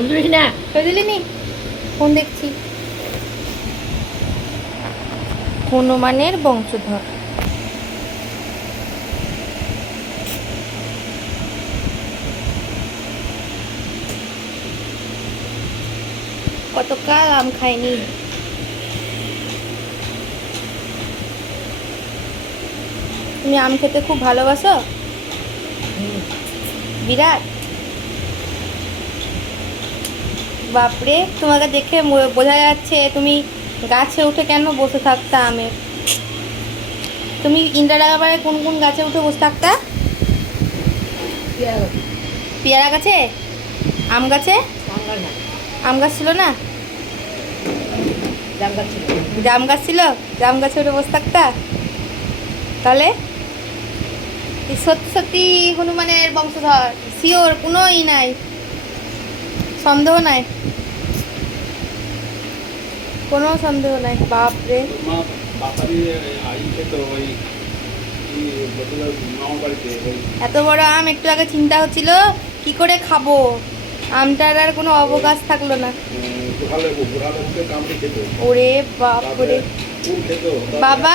বুঝলিস না? খেয়ে দিলি নি? ফোন দেখছি। হনুমানের বংশধর। কতকাল আম খাইনি? তুমি আম খেতে খুব ভালোবাসো? বিরাট। বাপরে তোমাকে দেখে বোঝা যাচ্ছে তুমি গাছে উঠে কেন বসে থাকতা আমের তুমি ইন্দ্রাডাগাবারে কোন কোন গাছে উঠে বসে থাকতা? পেয়ারা গাছে। আম গাছে? আম গাছ ছিল না? জাম গাছ ছিল। জাম গাছে উঠে বসে থাকতা? তাহলে? সত্যি সত্যি হনুমানের বংশধর শিওর কোনোই নাই। সন্দেহ নাই? কোনো সন্দেহ নাই। বাড়িতে ওই। এত বড় আম একটু আগে চিন্তা হচ্ছিল কি করে খাব? আমটার আর কোনো অবকাশ থাকল না। ওরে খেত তারপরে বাবা